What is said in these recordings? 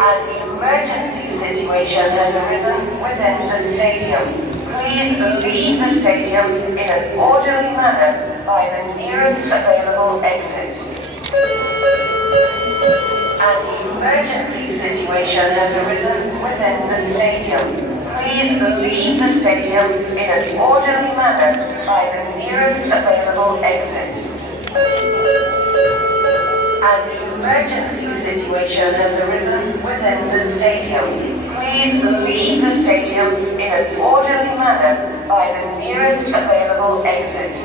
An emergency situation has arisen within the stadium. Please leave the stadium in an orderly manner by the nearest available exit. An emergency situation has arisen within the stadium. Please leave the stadium in an orderly manner by the nearest available exit. An emergency situation has arisen within the stadium. Please leave the stadium in an orderly manner by the nearest available exit.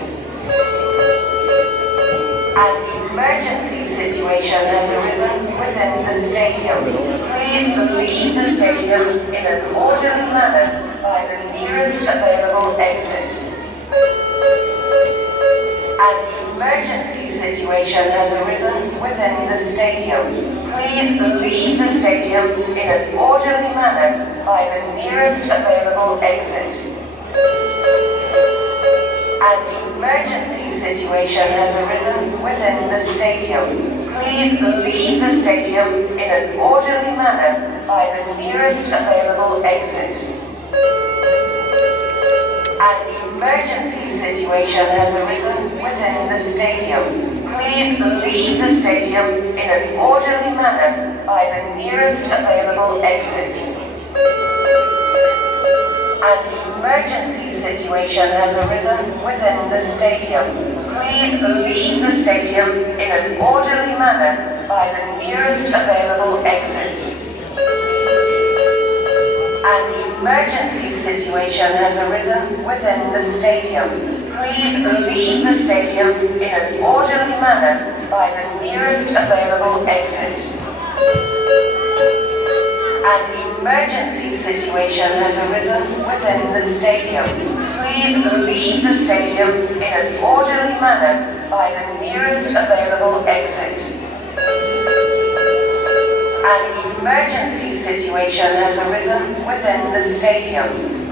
An emergency situation has arisen within the stadium. Please leave the stadium in an orderly manner by the nearest available exit. An emergency situation has arisen within the stadium. Please leave the stadium in an orderly manner by the nearest available exit. An emergency situation has arisen within the stadium. Please leave the stadium in an orderly manner by the nearest available exit. An emergency situation has arisen within the stadium. Please leave the stadium in an orderly manner by the nearest available exit. An emergency situation has arisen within the stadium. Please leave the stadium in an orderly manner by the nearest available exit. An emergency situation has arisen within the stadium. Please leave the stadium in an orderly manner by the nearest available exit. An emergency situation has arisen within the stadium. Please leave the stadium in an orderly manner by the nearest available exit. An emergency situation has arisen within the stadium.